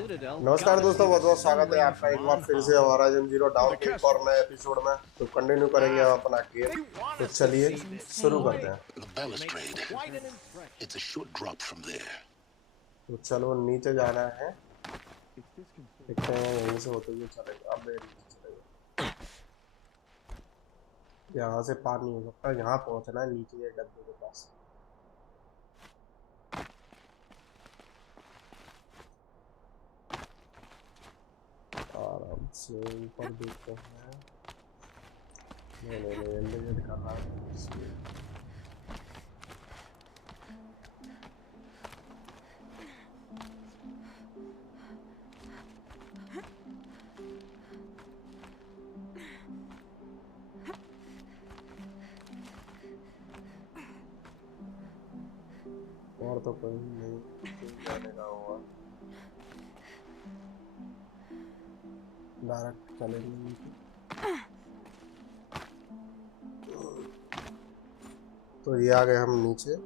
नमस्कार दोस्तों, बहुत बहुत स्वागत है आपका एक बार फिर से होराइजन जीरो डाउन के एक और नए एपिसोड में। तो कंटिन्यू करेंगे हम अपना गेम। तो चलिए शुरू करते हैं। तो चलो नीचे जाना है, देखते हैं यहीं से होते हुए चलेगा। अब नीचे चलेगा, यहाँ से पार नहीं हो सकता, यहाँ पहुंचना है नीचे ये डब्बे के पास। आराम से ऊपर देखते हैं। नहीं इंडिकेट कर रहा है। और तो कोई नहीं जाने का होगा, डायरेक्ट चलेंगे। तो ये आ गए हम नीचे।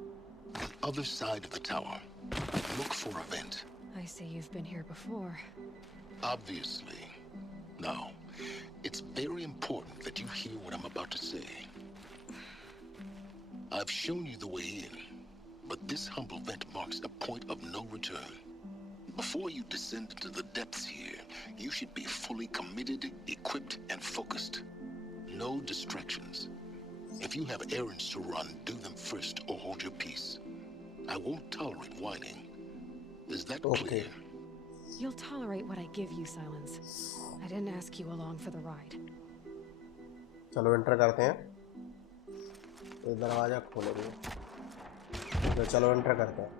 Other side of the tower. Look for a vent. I see you've been here before. Obviously. Now, it's very important that you hear what I'm about to say. I've shown you the way in, but this humble vent marks a point of no return. Before you descend into the depths here, you should be fully committed, equipped, and focused. No distractions. If you have errands to run, do them first or hold your peace. I won't tolerate whining. Is that clear? You'll tolerate what I give you, Silence. I didn't ask you along for the ride. चलो enter करते हैं। तो दरवाजा खोलेंगे, तो चलो enter करते हैं।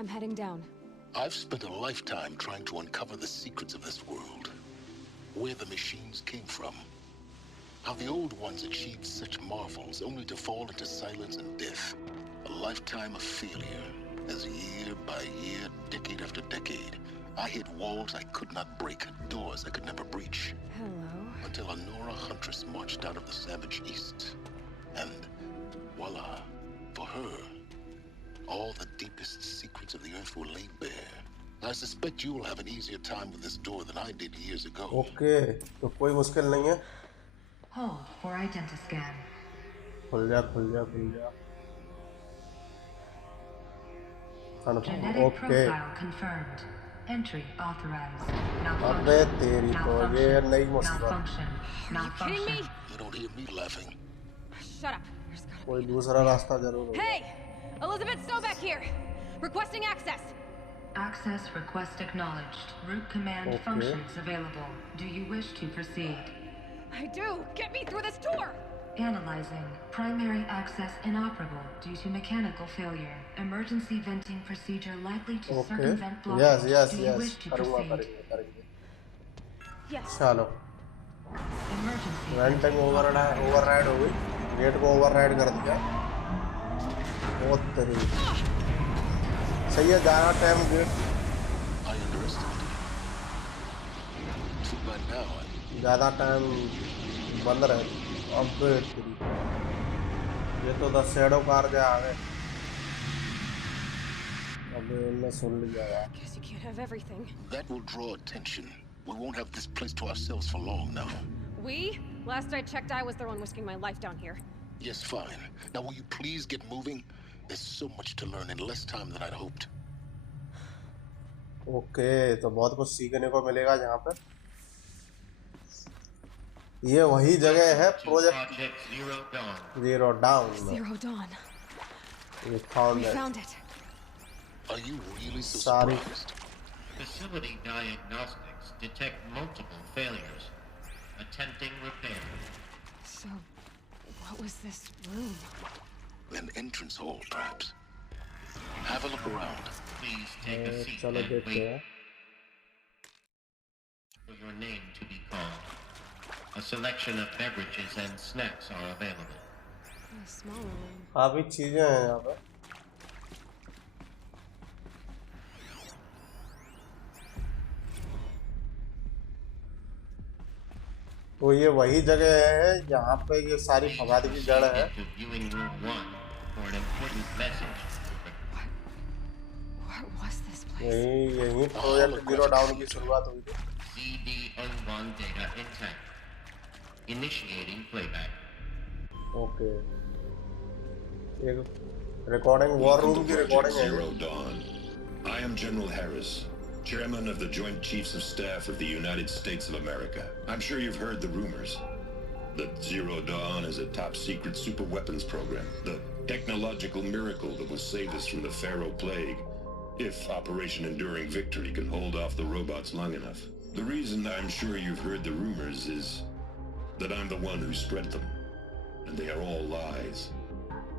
I'm heading down. I've spent a lifetime trying to uncover the secrets of this world. Where the machines came from. How the old ones achieved such marvels only to fall into silence and death. A lifetime of failure, as year by year, decade after decade, I hit walls I could not break, doors I could never breach. Hello. Until a Nora huntress marched out of the savage east. And voila, for her, all the deepest secrets of the earth were laid bare. I suspect you will have an easier time with this door than I did years ago. Okay, तो कोई मुश्किल नहीं है। Hold for identiscan. खुल जा। Genetic profile confirmed. Entry authorized. अबे तेरी तो ये नई मुसीबत। Malfunction. You don't hear me laughing. Shut up. There's gotta कोई दूसरा रास्ता जरूर होगा। Hey! Elizabeth Stovak here! Requesting access! Access request acknowledged. Root command functions available. Do you wish to proceed? I do! Get me through this door! Analyzing. Primary access inoperable due to mechanical failure. Emergency venting procedure likely to circumvent blockage. Yes. Do you wish to proceed? करेंगे। Yes. चलो। Emergency. वेंटिंग override हो गई। Gate को override कर दिया। बहुत तरीके सही है। ज़्यादा टाइम गेट ज़्यादा टाइम बंद रहे। अब ये तो 10 शैडो कार के आ गए। अब इनने सुन लिया यार। Guess you can't have everything. That will draw attention. We won't have this place to ourselves for long now. We? Last I checked, I was the one risking my life down here. Yes, fine. Now will you please get moving? There's so much to learn in less time than I'd hoped. Okay, तो बहुत कुछ सीखने को मिलेगा यहाँ पर। ये वही जगह है project Zero Dawn। Zero Dawn. We found it. Are you really so Sorry. surprised? Facility diagnostics detect multiple failures. Attempting repair. So, what was this room? An entrance hall, perhaps. Have a look around. Please take a seat चलो and देखते wait हैं। for your name to be called. A selection of beverages and snacks are available. A smaller room. काफी चीजें हैं यहाँ पर। तो ये वही जगह है जहाँ पे ये सारी भगाड़ी की जड़ है। Proceed to viewing room 1 for an important message. यही प्रोजेक्ट जीरो डाउन की शुरुआत हुई थी। CDN1 data intact. Initiating playback. Okay, एक recording war Welcome room to की Project रिकॉर्डिंग है। Zero Dawn. I am General Harris, Chairman of the Joint Chiefs of Staff of the United States of America. I'm sure you've heard the rumors that Zero Dawn is a top-secret super-weapons program, the technological miracle that will save us from the Pharaoh Plague, if Operation Enduring Victory can hold off the robots long enough. The reason I'm sure you've heard the rumors is that I'm the one who spread them, and they are all lies.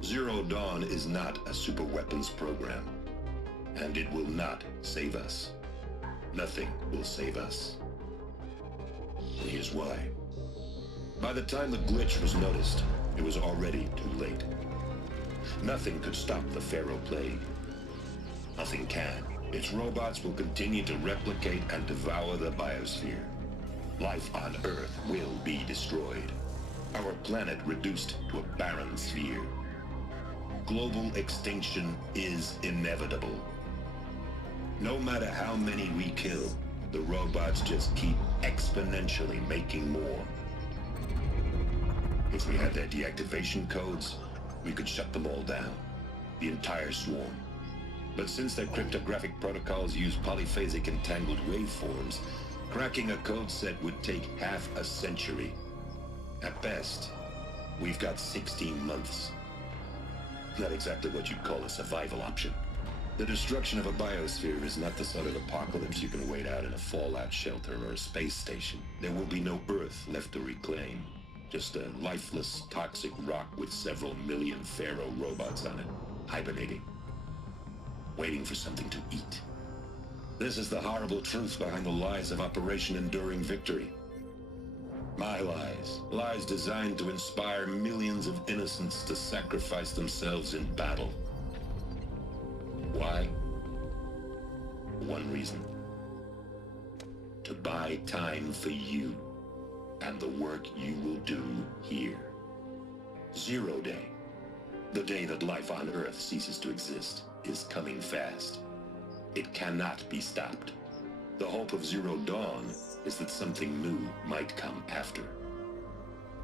Zero Dawn is not a super-weapons program, and it will not save us. Nothing will save us. Here's why. By the time the glitch was noticed, it was already too late. Nothing could stop the Pharaoh Plague. Nothing can. Its robots will continue to replicate and devour the biosphere. Life on Earth will be destroyed. Our planet reduced to a barren sphere. Global extinction is inevitable. No matter how many we kill, the robots just keep exponentially making more. If we had their deactivation codes, we could shut them all down. The entire swarm. But since their cryptographic protocols use polyphasic entangled waveforms, cracking a code set would take half a century. At best, we've got 16 months. Not exactly what you'd call a survival option. The destruction of a biosphere is not the sort of apocalypse you can wait out in a fallout shelter or a space station. There will be no Earth left to reclaim. Just a lifeless, toxic rock with several million Pharaoh robots on it, hibernating, waiting for something to eat. This is the horrible truth behind the lies of Operation Enduring Victory. My lies. Lies designed to inspire millions of innocents to sacrifice themselves in battle. Why? One reason. To buy time for you and the work you will do here. Zero Day, the day that life on Earth ceases to exist, is coming fast. It cannot be stopped. The hope of Zero Dawn is that something new might come after.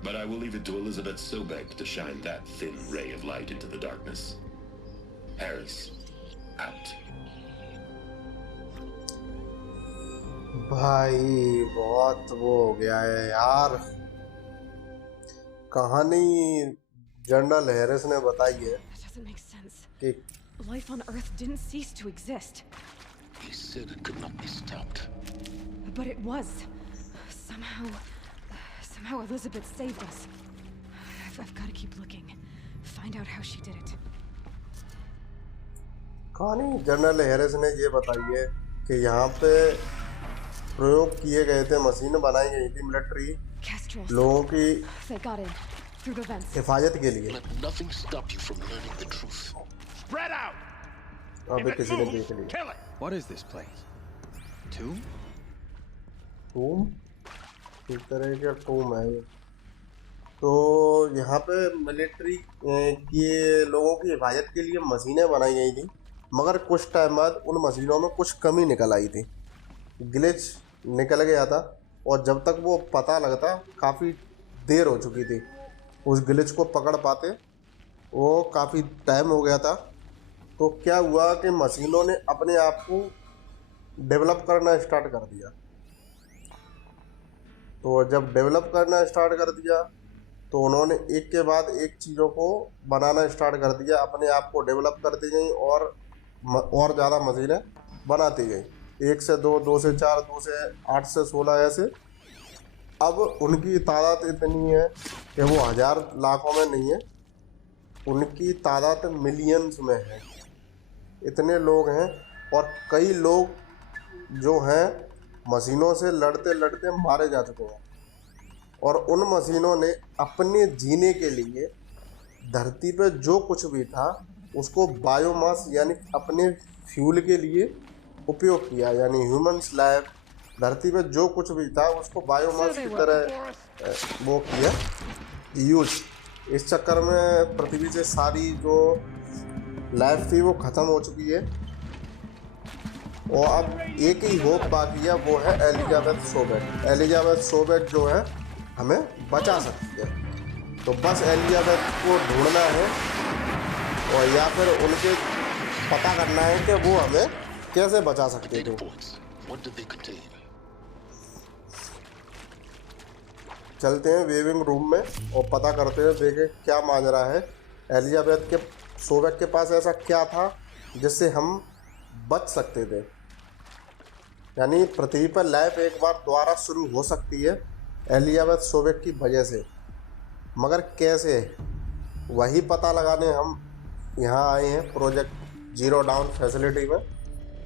But I will leave it to Elizabeth Sobek to shine that thin ray of light into the darkness. Harris, out. भाई बहुत वो हो गया है यार। कहानी general Harris ने बताई है That doesn't make sense. कि Life on Earth didn't cease to exist. He said it could not be stopped. But it was. Somehow Elizabeth saved us. I've got to keep looking. Find out how she did it. कहानी general Harris ने ये बताई है कि यहाँ पे प्रयोग किए गए थे, मशीन बनाई गई थी मिलिट्री Castros. लोगों की They got in through the vents. हिफाजत के लिए। Let nothing stop you from learning the truth. Spread out! अभी If it किसी ने moves, देख लिया। kill it! What is this place? Tomb? टूम, एक तरह का टूम है ये। तो यहाँ पे मिलिट्री के लोगों की हिफाजत के लिए मशीनें बनाई गई थी, मगर कुछ टाइम बाद उन मशीनों में कुछ कमी निकल आई थी, ग्लिच निकल गया था, और जब तक वो पता लगता काफ़ी देर हो चुकी थी। उस ग्लिच को पकड़ पाते वो काफ़ी टाइम हो गया था। तो क्या हुआ कि मशीनों ने अपने आप को डेवलप करना स्टार्ट कर दिया। तो जब डेवलप करना स्टार्ट कर दिया तो उन्होंने एक के बाद एक चीज़ों को बनाना स्टार्ट कर दिया, अपने आप को डेवलप करती गई और ज़्यादा मशीनें बनाती गई, 1 से 2, 2 से 4, 2 से 8 से 16 ऐसे। अब उनकी तादाद इतनी है कि वो हज़ार लाखों में नहीं है, उनकी तादाद मिलियंस में है। इतने लोग हैं और कई लोग जो हैं मशीनों से लड़ते लड़ते मारे जा चुके हैं। और उन मशीनों ने अपने जीने के लिए धरती पे जो कुछ भी था उसको बायोमास यानी अपने फ्यूल के लिए उपयोग किया, यानी ह्यूमन स्लैब, धरती पे जो कुछ भी था उसको बायोमास की तरह वो किया यूज। इस चक्कर में पृथ्वी से सारी जो लाइफ थी वो ख़त्म हो चुकी है। और अब एक ही होप बाकी है, वो है एलिजाबेथ सोबेक। एलिजाबेथ सोबेक जो है हमें बचा सकती है, तो बस एलिजाबेथ को ढूंढना है और या फिर उनके पता करना है कि वो हमें कैसे बचा सकते थे। चलते हैं वेविंग रूम में और पता करते हैं, देखें क्या माजरा है। एलिजाबेथ के सोबेक के पास ऐसा क्या था जिससे हम बच सकते थे। यानी पृथ्वी पर लाइफ एक बार दोबारा शुरू हो सकती है एलिजाबेथ सोबेक की वजह से, मगर कैसे, वही पता लगाने हम यहाँ आए हैं प्रोजेक्ट जीरो डाउन फैसिलिटी में।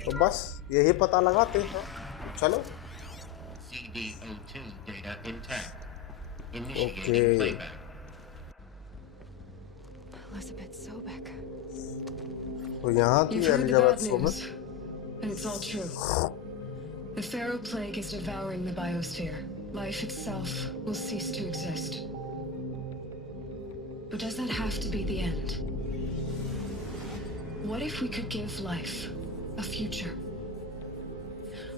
तो बस यही पता लगाते हैं, चलो। CDO2 data intact. Okay, Initiating playback. Elizabeth Sobeck. तो यहाँ थी You've heard the Elizabeth bad सोबेक। news, and it's all true. The Pharaoh Plague is devouring the biosphere. Life itself will cease to exist. But does that have to be the end? What if we could give life a future?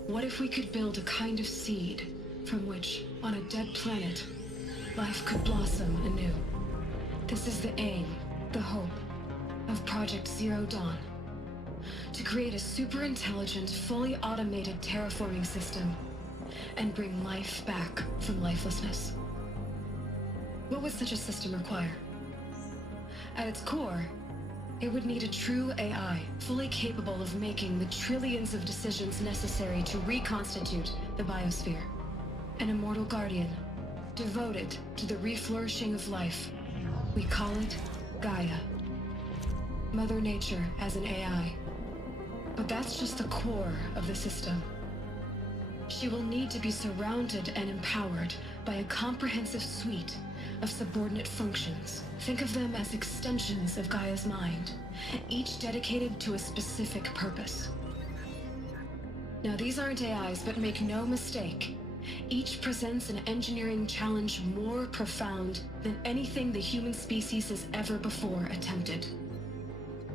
What if we could build a kind of seed from which, on a dead planet, life could blossom anew? This is the aim, the hope, of Project Zero Dawn. To create a super-intelligent, fully automated terraforming system and bring life back from lifelessness. What would such a system require? At its core, it would need a true AI, fully capable of making the trillions of decisions necessary to reconstitute the biosphere. An immortal guardian, devoted to the reflourishing of life. We call it Gaia. Mother Nature as an AI. But that's just the core of the system. She will need to be surrounded and empowered by a comprehensive suite of subordinate functions. Think of them as extensions of Gaia's mind, each dedicated to a specific purpose. Now, these aren't AIs, but make no mistake, each presents an engineering challenge more profound than anything the human species has ever before attempted.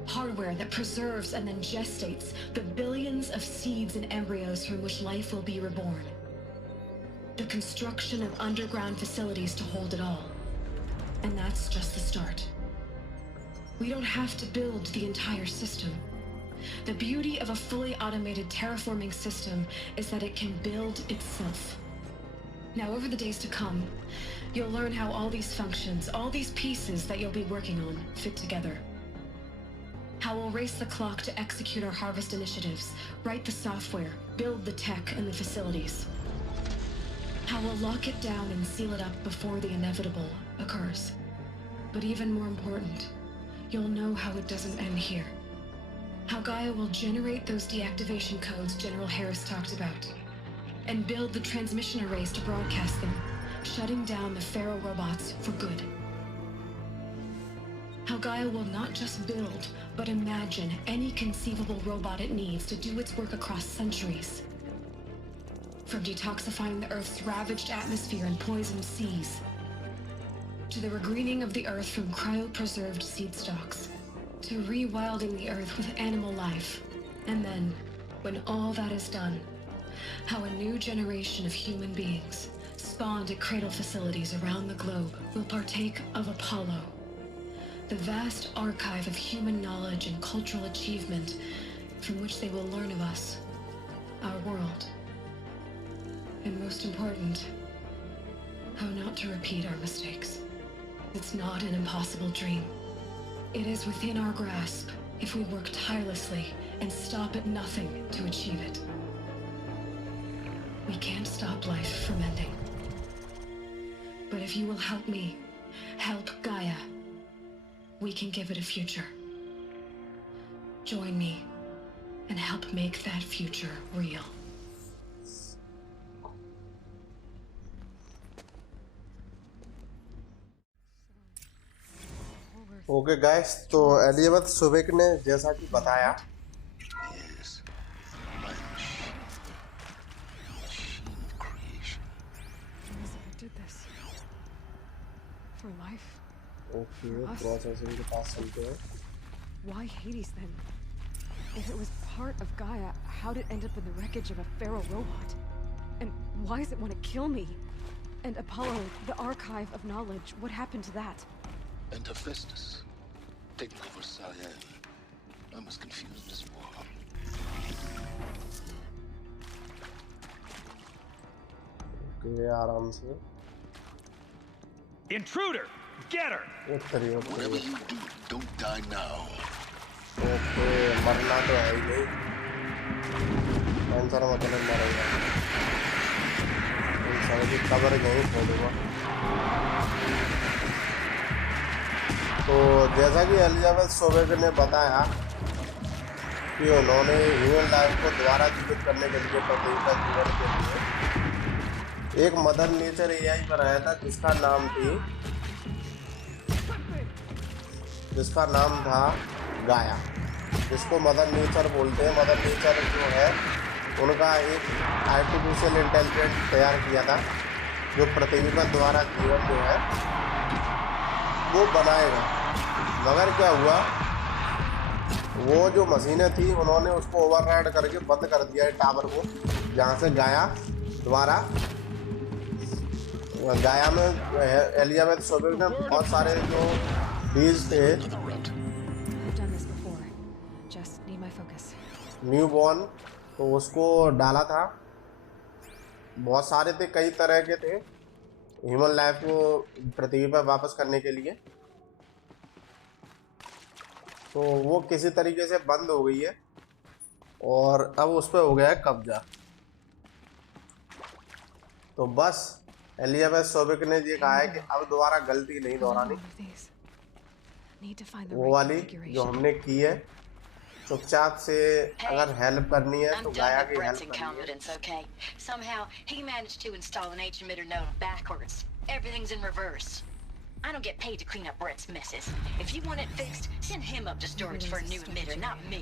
Hardware that preserves and then gestates the billions of seeds and embryos from which life will be reborn. The construction of underground facilities to hold it all. And that's just the start. We don't have to build the entire system. The beauty of a fully automated terraforming system is that it can build itself. Now, over the days to come, you'll learn how all these functions, all these pieces that you'll be working on, fit together. How we'll race the clock to execute our harvest initiatives, write the software, build the tech and the facilities. How we'll lock it down and seal it up before the inevitable occurs. But even more important, you'll know how it doesn't end here. How Gaia will generate those deactivation codes General Harris talked about, and build the transmission arrays to broadcast them, shutting down the Pharaoh robots for good. How Gaia will not just build, but imagine any conceivable robot it needs to do its work across centuries. From detoxifying the Earth's ravaged atmosphere and poisoned seas, to the regreening of the Earth from cryopreserved seed stalks, to rewilding the Earth with animal life. And then, when all that is done, how a new generation of human beings, spawned at cradle facilities around the globe, will partake of Apollo, the vast archive of human knowledge and cultural achievement from which they will learn of us, our world. And most important, how not to repeat our mistakes. It's not an impossible dream. It is within our grasp if we work tirelessly and stop at nothing to achieve it. We can't stop life from ending. But if you will help me, help Gaia, we can give it a future. Join me and help make that future real. Okay guys, तो Elizabeth सोबेक ने जैसा कि बताया, Yes, my machine of creation. Elizabeth did this. For life? Okay For us? Processing के पास चलते हैं। Why Hades then? If it was heart of Gaia, how did it end up in the wreckage of a feral robot? And why does it want to kill me? And Apollo, the archive of knowledge, what happened to that? And Hephaestus, taking over Cyan. I'm as confused as you are. Okay, आराम से. Intruder! Get her! Whatever you do, don't die now. Okay, मरना तो है ही नहीं. Answer मतलब मरेगा. इंसान की कब्र नहीं खोलूंगा. तो जैसा कि एलिजाबेथ सोबेक ने बताया कि उन्होंने ह्यूमन लाइफ को दोबारा जीवित करने के लिए पृथ्वी पर जीवन के लिए एक मदर नेचर एआई बनाया था जिसका नाम था गाया, जिसको मदर नेचर बोलते हैं. मदर नेचर जो है उनका एक आर्टिफिशियल इंटेलिजेंस तैयार किया था जो पृथ्वी पर दोबारा जीवन जो है वो बनाएगा. मगर क्या हुआ, वो जो मशीनें थी उन्होंने उसको ओवरराइड करके बंद कर दिया है टावर को, जहाँ से गाया में एलिजाबेथ सोबेक ने बहुत सारे जो बीज थे न्यू बॉर्न, तो उसको डाला था. बहुत सारे थे, कई तरह के थे ह्यूमन लाइफ को पृथ्वी पर वापस करने के लिए. तो वो किसी तरीके से बंद हो गई है और अब उस पर हो गया है कब्जा. तो बस एलिजाबेथ सोबेक ने ये कहा है कि अब दोबारा गलती नहीं दोहरानी. वो वाली जो हमने की है, चुपचाप से अगर हेल्प करनी है तो गाया की हेल्प करनी है. Somehow he managed to install an H emitter node backwards. Everything's in reverse. I don't get paid to clean up Brett's messes. If you want it fixed, send him up to storage for a new emitter, not me.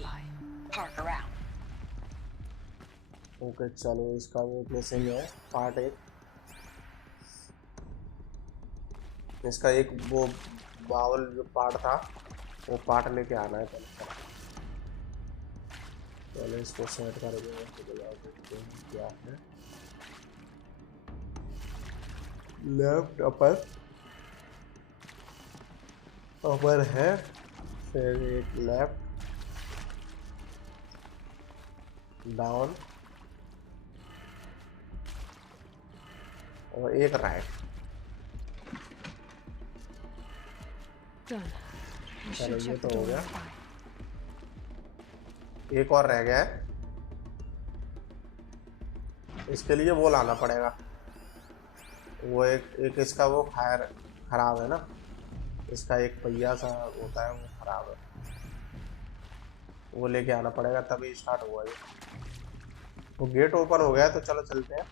Parker out. Okay चलो, इसका वो missing है part एक. इसका एक वो बावल जो part था वो पार्ट लेके आना है. पहले इसको सेट कर देंगे तो देखते हैं क्या है. लेफ्ट अपर है, फिर एक लेफ्ट डाउन और एक राइट. चलो ये तो हो गया. एक और रह गया है, इसके लिए वो लाना पड़ेगा. वो एक इसका वो खराब है ना, इसका एक पहिया सा होता है वो खराब है, वो लेके आना पड़ेगा तभी स्टार्ट हुआ ये. वो गेट ओपन हो गया है तो चलो चलते हैं.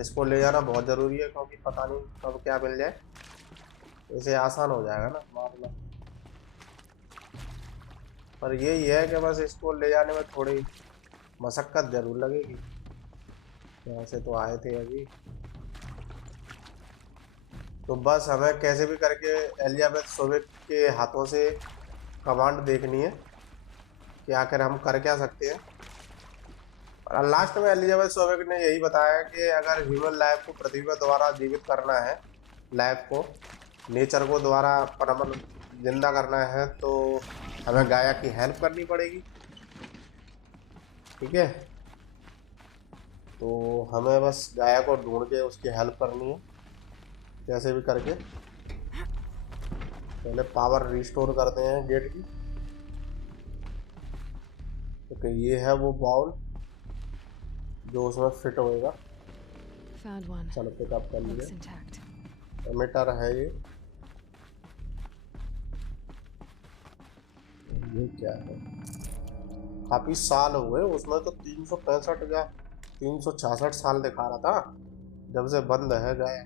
इसको ले जाना बहुत ज़रूरी है क्योंकि पता नहीं कब क्या मिल जाए. इसे आसान हो जाएगा ना मारना, पर यही है कि बस इसको ले जाने में थोड़ी मशक्क़त ज़रूर लगेगी. यहाँ से तो आए थे अभी, तो बस हमें कैसे भी करके एलिजाबेथ सोबेक के हाथों से कमांड देखनी है कि आखिर हम कर क्या सकते हैं. और लास्ट में एलिजाबेथ सोबेक ने यही बताया कि अगर ह्यूमन लाइफ को पृथ्वी पर दोबारा जीवित करना है, लाइफ को, नेचर को दोबारा जिंदा करना है, तो हमें गाया की हेल्प करनी पड़ेगी. ठीक है, तो हमें बस गाया को ढूंढ के उसकी हेल्प करनी है कैसे भी करके. पहले पावर रिस्टोर करते हैं गेट की. ओके, ये है वो बाउल जो उसमें फिट होएगा. चलो पिकअप कर लिया. एमिटर है ये क्या है. काफी साल हुए उसमें, तो 365 या 366 साल दिखा रहा था जब से बंद है गाया.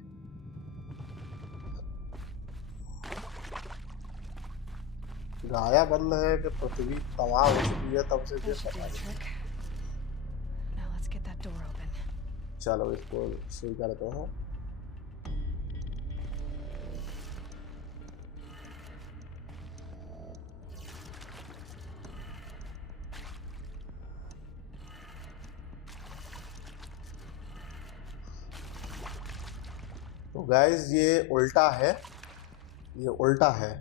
गाया बंद है कि पृथ्वी तबाह हो चुकी है तब से ये पता नहीं. चलो इसको सही करते हैं. तो गाइस ये उल्टा है, ये उल्टा है,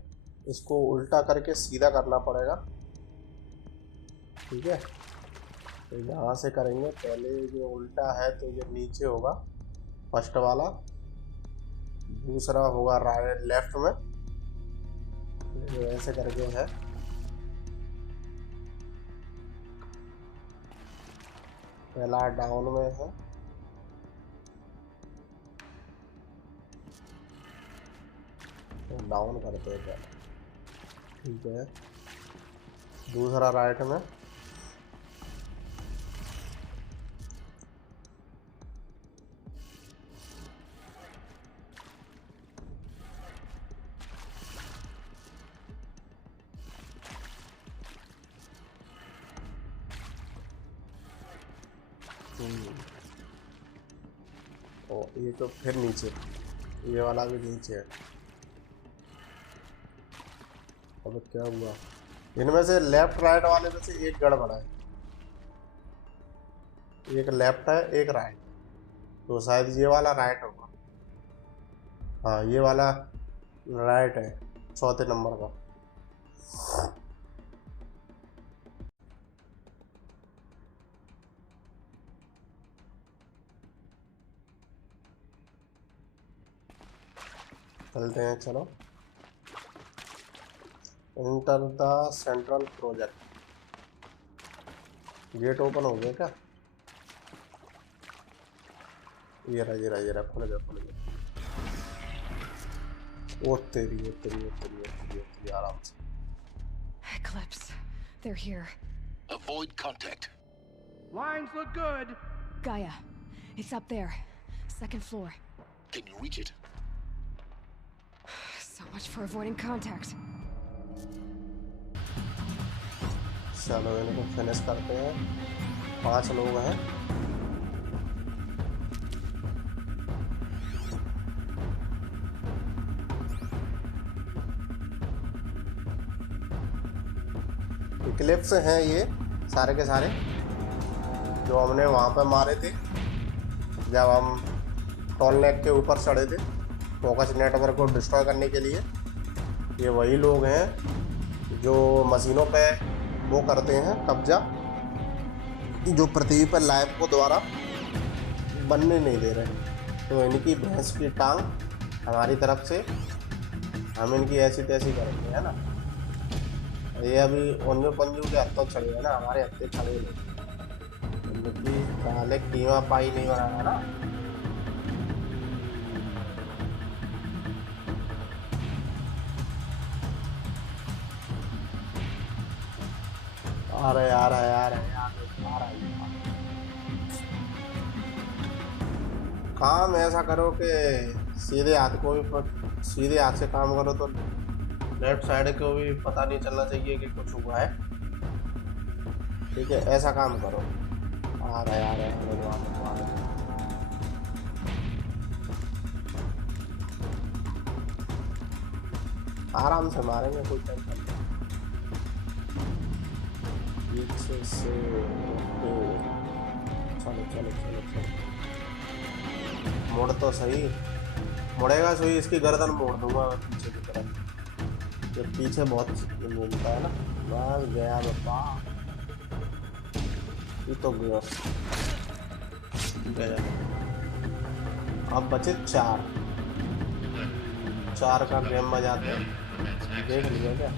इसको उल्टा करके सीधा करना पड़ेगा। ठीक है, तो यहाँ से करेंगे। पहले ये उल्टा है तो ये नीचे होगा फर्स्ट वाला, दूसरा होगा राइट लेफ्ट में, ये ऐसे करके है। पहला डाउन में है, तो डाउन करते हैं पहले। ठीक है, दूसरा राइट में, और ये तो फिर नीचे, ये वाला भी नीचे है। अब क्या हुआ, इनमें से लेफ्ट राइट वाले में से एक गड़बड़ है, एक लेफ्ट है एक राइट, तो शायद ये वाला राइट होगा। हाँ ये वाला राइट है, चौथे नंबर का। चलते हैं, चलो। Enter the central project, gate open हो गया क्या? ये रहा ये रहा ये रहा, खुल गया खुल गया। ओ तेरी ओ तेरी ओ तेरी ओ तेरी ओ तेरी, आराम से। Eclipse, they're here. Avoid contact. Lines look good. Gaia, it's up there, second floor. Can you reach it? So much for avoiding contact. चलो इनको फिनिश करते हैं, 5 लोग हैं। इक्लिप्स हैं ये सारे के सारे, जो हमने वहाँ पे मारे थे जब हम टॉल नेक के ऊपर चढ़े थे फोकस नेटवर्क को डिस्ट्रॉय करने के लिए। ये वही लोग हैं जो मशीनों पे वो करते हैं कब्जा, जो पृथ्वी पर लाइफ को दोबारा बनने नहीं दे रहे। तो इनकी भैंस की टांग हमारी तरफ से, हम इनकी ऐसी तैसी करेंगे, है ना। ये अभी उनमें पंजू के हत्थों चढ़े हैं ना, हमारे हत्थे खड़े नहीं। इनकी पहले कीमा पाई नहीं बनाया ना। आ रहे आ रहे आ रहे आ रहे। काम ऐसा करो कि सीधे हाथ को भी, सीधे हाथ से काम करो तो लेफ्ट साइड को भी पता नहीं चलना चाहिए कि कुछ हुआ है। ठीक है, ऐसा काम करो। आ रहे आ रहे आ रहे। आराम से मारेंगे, कोई टेंशन नहीं। पीछे से चलो चलो चलो चलो, मुड़ तो सही, मुड़ेगा सही, इसकी गर्दन मोड़ दूंगा मैं पीछे की तरफ। ये पीछे बहुत घूमता है ना। बस गया बापा, ये तो गया। अब बचे 4 का गेम बजाते हैं। देख लिया क्या?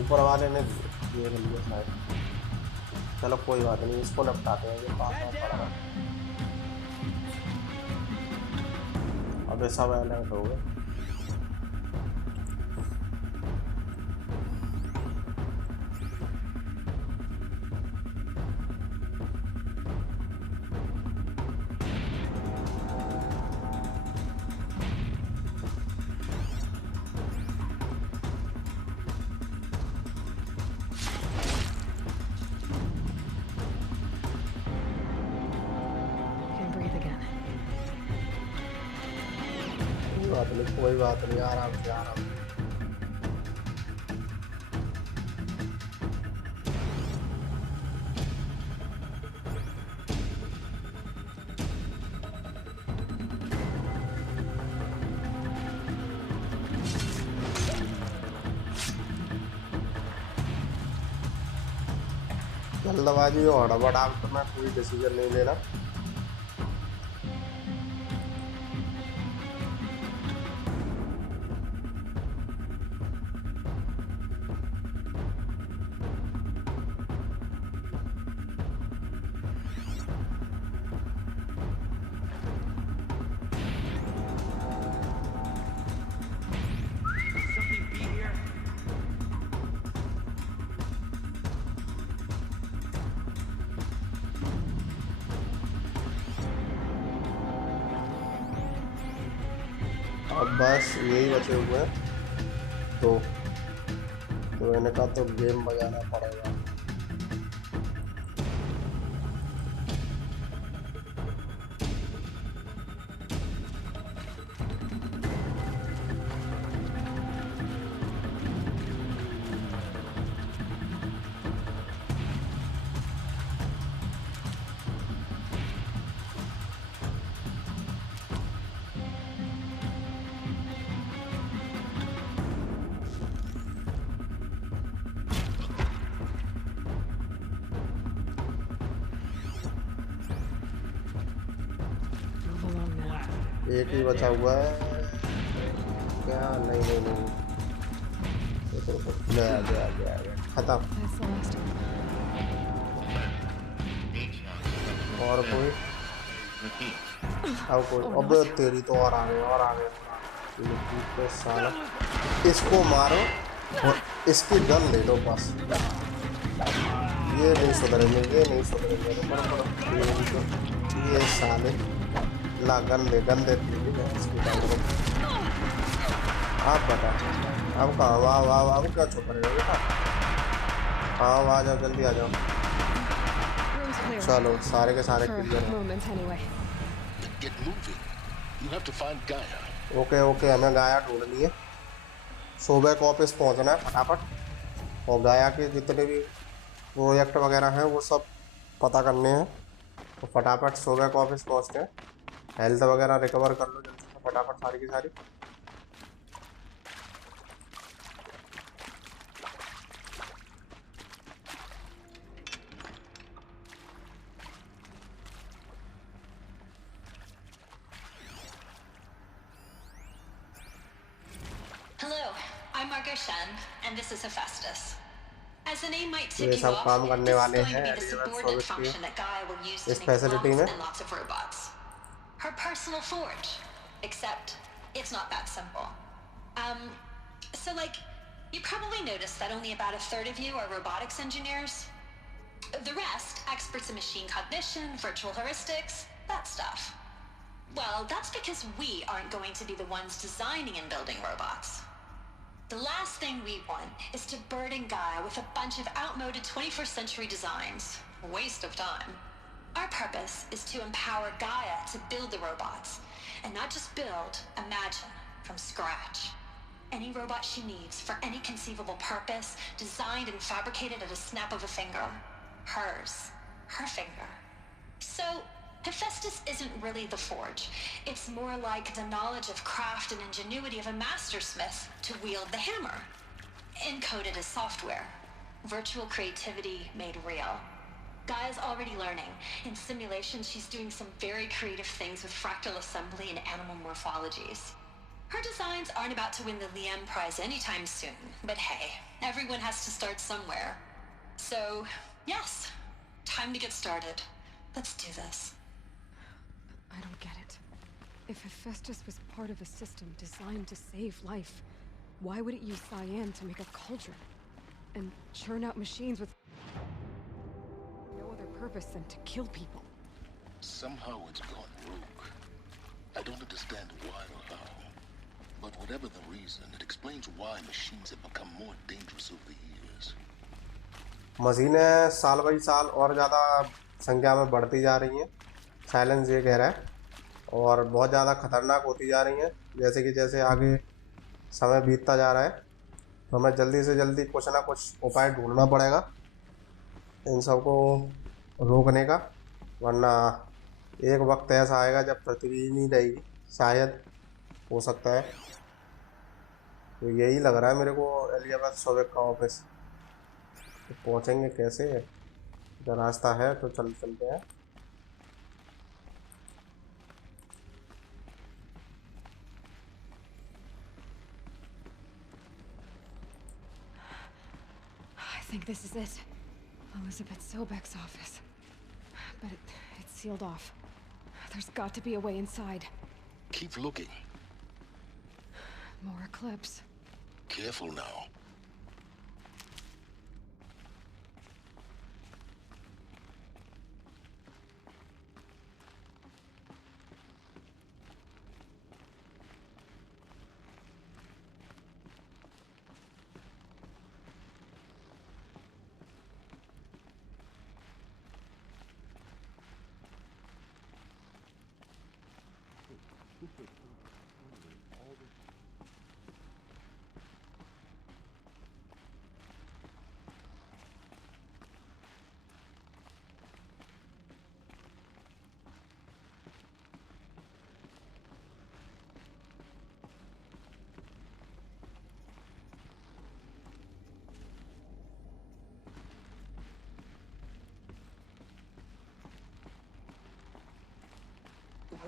ऊपर वाले ने देख लिया शायद। चलो कोई बात नहीं, इसको निपटाते हैं। ये पड़ा अब सब अलर्ट हो गए। कोई बात नहीं, आराम से आराम से। जल्दबाजी और हड़बड़ाहट तो मैं कोई डिसीजन नहीं लेना। Something be here? अब बस यही बचे हुए हैं तो इनका तो गेम बजाना पड़ेगा। Move along now. एक ही बचा हुआ है क्या? नहीं नहीं नहीं, रुको, गया खत्म। That's the last of them. और कोई? Repeat. अब कोई? अबे तेरी तो और आगे तो साला, इसको मारो और इसकी गन ले लो बस। ये नहीं सुधरेंगे ये साले। ला गन दे इसकी गन को। आप बता अब कहाँ? वाह अब क्या छुप रहेगा बेटा? हाँ आ जाओ, जल्दी आ जाओ। Room's clear. चलो सारे के सारे For क्लियर a हैं। moment, anyway. Then get moving. You have to find Gaia. Okay हमें गाया ढूंढनी है। सोबेक ऑफिस पहुंचना है फटाफट, और गाया के जितने भी प्रोजेक्ट वगैरह हैं वो सब पता करने हैं। तो फटाफट सोबेक ऑफिस पहुंचते हैं। हेल्थ वगैरह रिकवर कर लो जल्दी से फटाफट सारी की सारी। Hello, I'm Margot Shen, and this is Hephaestus. As the name might ये tip you सब off, काम करने this is वाले going to हैं be the एलिवेंट subordinate service function that Gaia will use की to इस make फैसिलिटी lots में। and lots of robots. Her personal forge. Except, it's not that simple. So like, you probably noticed that only about a third of you are robotics engineers. The rest, experts in machine cognition, virtual heuristics, that stuff. Well, that's because we aren't going to be the ones designing and building robots. The last thing we want is to burden Gaia with a bunch of outmoded 21st century designs. A waste of time. Our purpose is to empower Gaia to build the robots. And not just build, imagine, from scratch. Any robot she needs for any conceivable purpose, designed and fabricated at a snap of a finger. Hers. Her finger. So, Hephaestus isn't really the forge. It's more like the knowledge of craft and ingenuity of a mastersmith to wield the hammer. Encoded as software. Virtual creativity made real. Gaia's already learning. In simulation, she's doing some very creative things with fractal assembly and animal morphologies. Her designs aren't about to win the Liam Prize anytime soon, but hey, everyone has to start somewhere. So, yes, time to get started. Let's do this. I don't get it. If Hephaestus was part of a system designed to save life, why would it use cyan to make a cauldron? And churn out machines with no other purpose than to kill people? Somehow it's gone rogue. I don't understand why or how. But whatever the reason, it explains why machines have become more dangerous over the years. मशीनें साल by साल और ज़्यादा संख्या में बढ़ती जा रही हैं, साइलेंस ये कह रहा है, और बहुत ज़्यादा खतरनाक होती जा रही हैं। जैसे कि जैसे आगे समय बीतता जा रहा है, तो हमें जल्दी से जल्दी कुछ ना कुछ उपाय ढूंढना पड़ेगा इन सबको रोकने का, वरना एक वक्त ऐसा आएगा जब पृथ्वी ही नहीं रहेगी, शायद, हो सकता है। तो यही लग रहा है मेरे को एलिजाबेथ सोबेक का ऑफिस। तो पहुँचेंगे कैसे? जब रास्ता है तो चलते हैं। I think this is it. Elizabeth Sobek's office. But it's sealed off. There's got to be a way inside. Keep looking. More Eclipse. Careful now.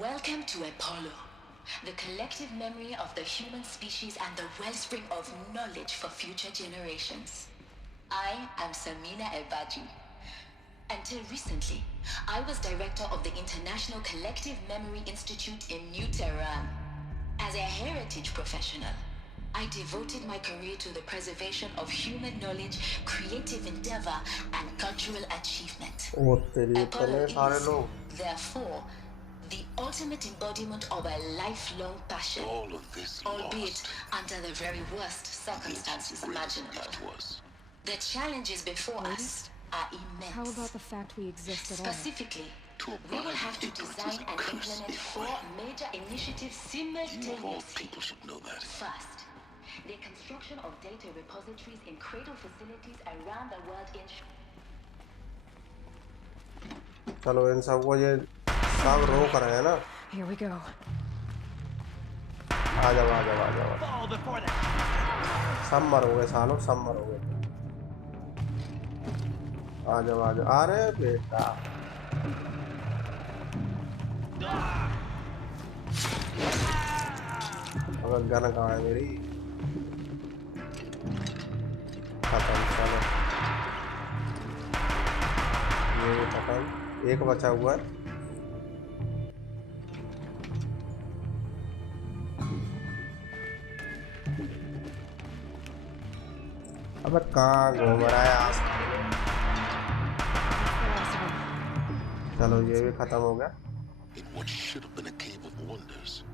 Welcome to Apollo, the collective memory of the human species and the wellspring of knowledge for future generations. I am Samina Ebaji. Until recently, I was director of the International Collective Memory Institute in New Tehran. As a heritage professional, I devoted my career to the preservation of human knowledge, creative endeavor, and cultural achievement. Apollo is, therefore, the ultimate embodiment of a lifelong passion, All of this albeit lost. under the very worst circumstances imaginable. The challenges before us are immense. How about the fact we exist at all? Specifically, we will have to design and implement 4 major initiatives You of all simultaneously. people should know that. First, the construction of data repositories in cradle facilities around the world in चलो इन सबको ये सब रोक रहे हैं ना। Here we go. आ जाओ आ जाओ आ जाओ। सब मरोगे सालों, सब मरोगे। आ जाओ आ जाओ। अरे बेटा अब गन कहाँ है मेरी? खत्म। चलो ये भी खत्म, एक बचा हुआ है। अबे कहाँ घूम रहा है आसमान में? चलो ये भी खत्म हो गया। In what should have been a cave of wonders.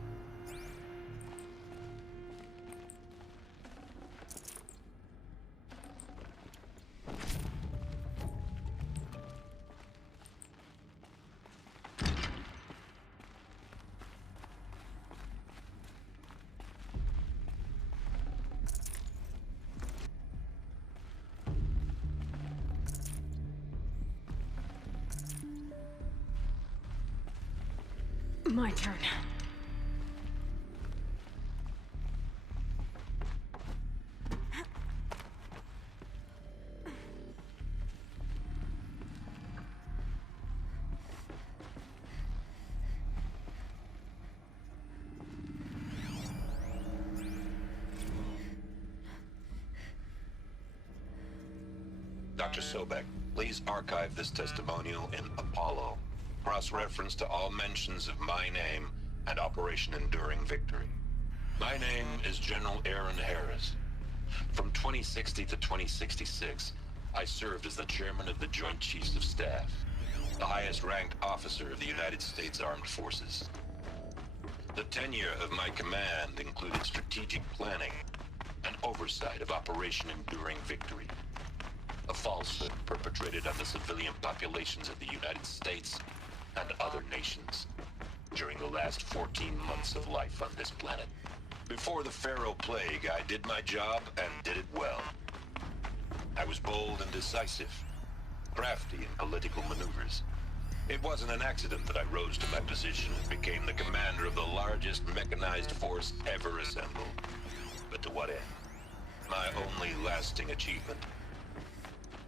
My turn. Dr. Sobek, please archive this testimonial in Apollo. Cross-reference to all mentions of my name and Operation Enduring Victory. My name is General Aaron Harris. From 2060 to 2066, I served as the chairman of the Joint Chiefs of Staff, the highest-ranked officer of the United States Armed Forces. The tenure of my command included strategic planning and oversight of Operation Enduring Victory, a falsehood perpetrated on the civilian populations of the United States and other nations during the last 14 months of life on this planet. Before the Pharaoh Plague, I did my job and did it well. I was bold and decisive, crafty in political maneuvers. It wasn't an accident that I rose to my position and became the commander of the largest mechanized force ever assembled. But to what end? My only lasting achievement.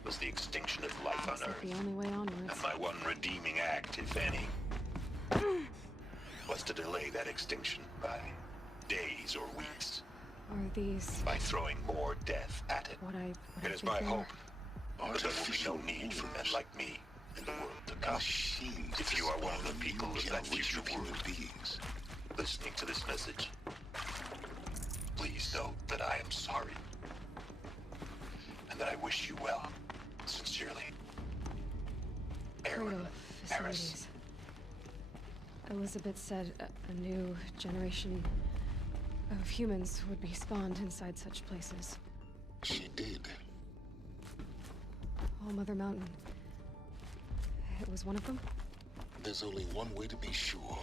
was the extinction of life on Looks like Earth. the only way onwards. And my one redeeming act, if any, was to delay that extinction by days or weeks. Are these by throwing more death at it. what I It is think my they hope are? that there will be no need for men like me in the world to come. If you are one of the people of that future world beings listening to this message, please know that I am sorry and that I wish you well. Sincerely, Cradle Aaron Harris. facilities. Elizabeth said a new generation of humans would be spawned inside such places. She did. All Mother Mountain. It was one of them? There's only one way to be sure.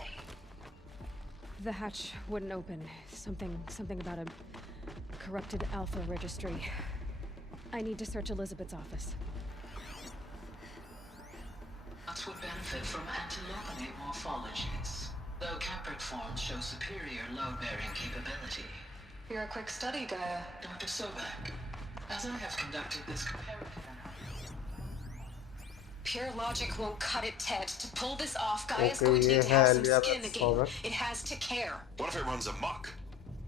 The hatch wouldn't open. Something about a corrupted Alpha registry. I need to search Elizabeth's office. That would benefit from antilopanate morphologies, though Caprid forms show superior load-bearing capability. You're a quick study, Gaia. Dr. Sobek, as I have conducted this comparative Pure logic won't cut it, Ted. To pull this off, Gaia's Okay, going to need to yeah, have some yeah, skin in the that's game. over. It has to care. What if it runs amok?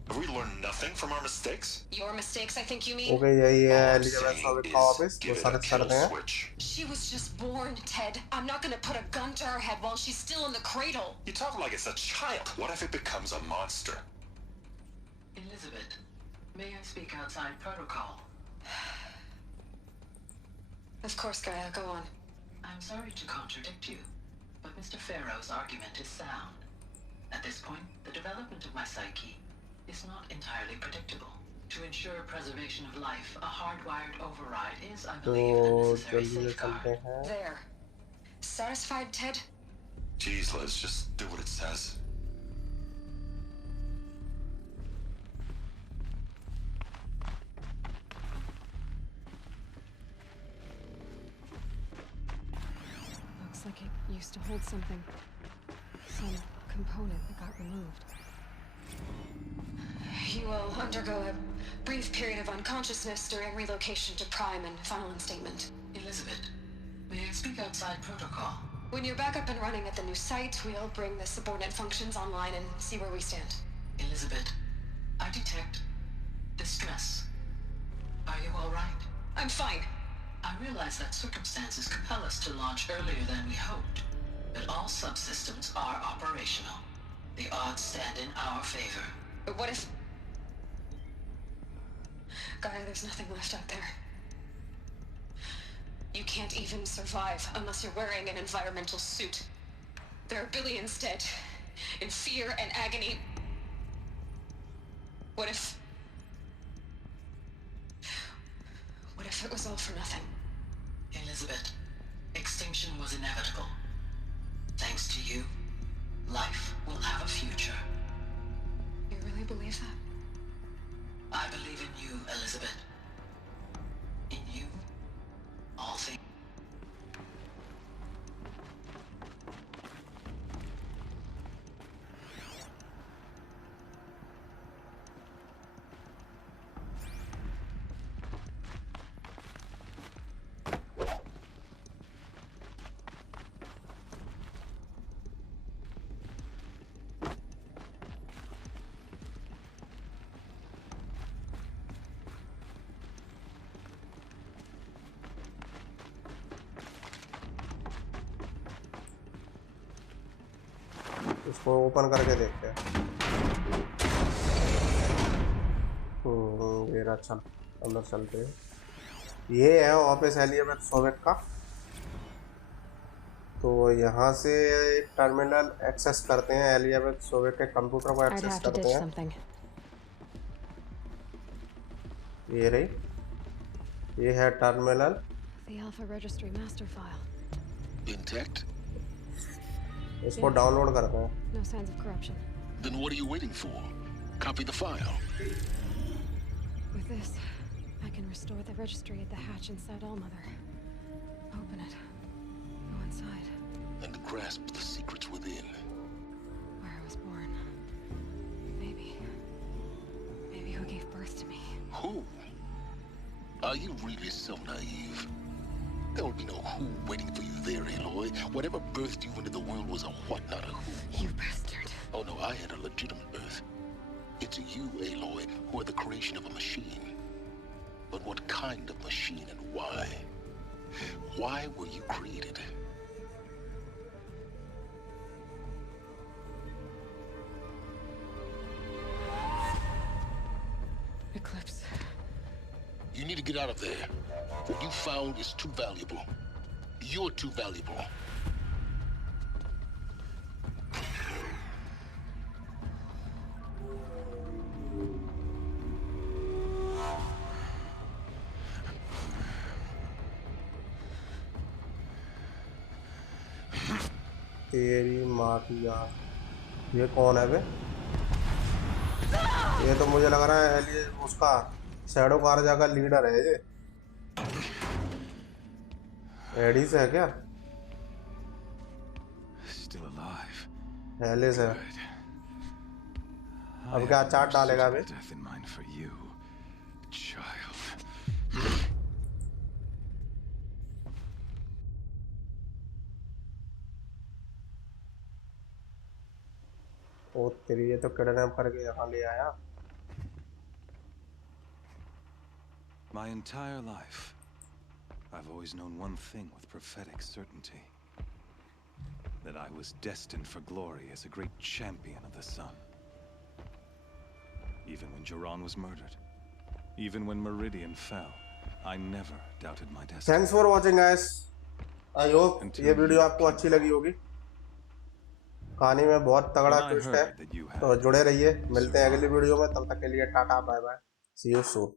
Have we learned nothing from our mistakes? Your mistakes, I think you mean? Okay, यही है All I'm Elizabeth saying सॉविक is का office वो give it a search kill करते हैं switch. She was just born, Ted. I'm not gonna put a gun to her head while she's still in the cradle. You talk like it's a child. What if it becomes a monster? Elizabeth, may I speak outside protocol? Of course, Gaia, go on. I'm sorry to contradict you, but Mr. Farrow's argument is sound. At this point, the development of my psyche is not entirely predictable. To ensure preservation of life, a hardwired override is, I believe, a तो necessary जल्दी से चलते safeguard. हैं There. Satisfied, Ted? Jeez, Liz, just do what it says. Looks like it used to hold something. Some component that got removed. You will undergo a brief period of unconsciousness during relocation to Prime and final instatement. Elizabeth, may I speak outside protocol? When you're back up and running at the new site, we'll bring the subordinate functions online and see where we stand. Elizabeth, I detect distress. Are you all right? I'm fine. I realize that circumstances compel us to launch earlier than we hoped, but all subsystems are operational. The odds stand in our favor. But what if... Gaia, there's nothing left out there. You can't even survive unless you're wearing an environmental suit. There are billions dead, in fear and agony. What if... What if it was all for nothing? Elizabeth, extinction was inevitable. Thanks to you, life will have a future. You really believe that? I believe in you, Elizabeth. In you, all things. इसको open करके देखते हैं ये रहा चल अंदर चलते हैं ये है ऑफिस एलिजाबेथ सोविक का तो यहाँ से टर्मिनल एक्सेस करते हैं एलिजाबेथ सोविक के कंप्यूटर को एक्सेस करते हैं ये रही ये है terminal The Alpha Registry master file. Intact? इसको डाउनलोड करते हैं No signs of corruption. Then what are you waiting for? Copy the file. With this, I can restore the registry at the hatch inside Allmother. Open it. Go inside. And grasp the secrets within. Where I was born. Maybe who gave birth to me. Who? Are you really so naive? There will be no who waiting for you there, Aloy. Whatever birthed you into the world was a what, not a who. You bastard. Oh no, I had a legitimate birth. It's you, Aloy, who are the creation of a machine. But what kind of machine and why? Why were you created? Eclipse. You need to get out of there. What you found is too valuable. You're too valuable. तेरी माँ की यार, ये कौन है बे? ये तो मुझे लग रहा है ये उसका शैडो कारजा का लीडर है ये। एडिस है क्या? Still alive. एलिस है। अब क्या चाट डालेगा बे? Death in mind for you, child. ओ तेरी, ये तो किडनैप करके यहाँ ले आया। My entire life, I've always known one thing with prophetic certainty. That I was destined for glory as a great champion of the sun. Even when Jiran was murdered, even when Meridian fell, I never doubted my destiny. Thanks for watching guys. I hope ये video आपको अच्छी लगी होगी। कहानी में बहुत तगड़ा twist है, तो जुड़े रहिए। मिलते हैं अगली वीडियो में, तब तक के लिए tata bye bye, see you soon.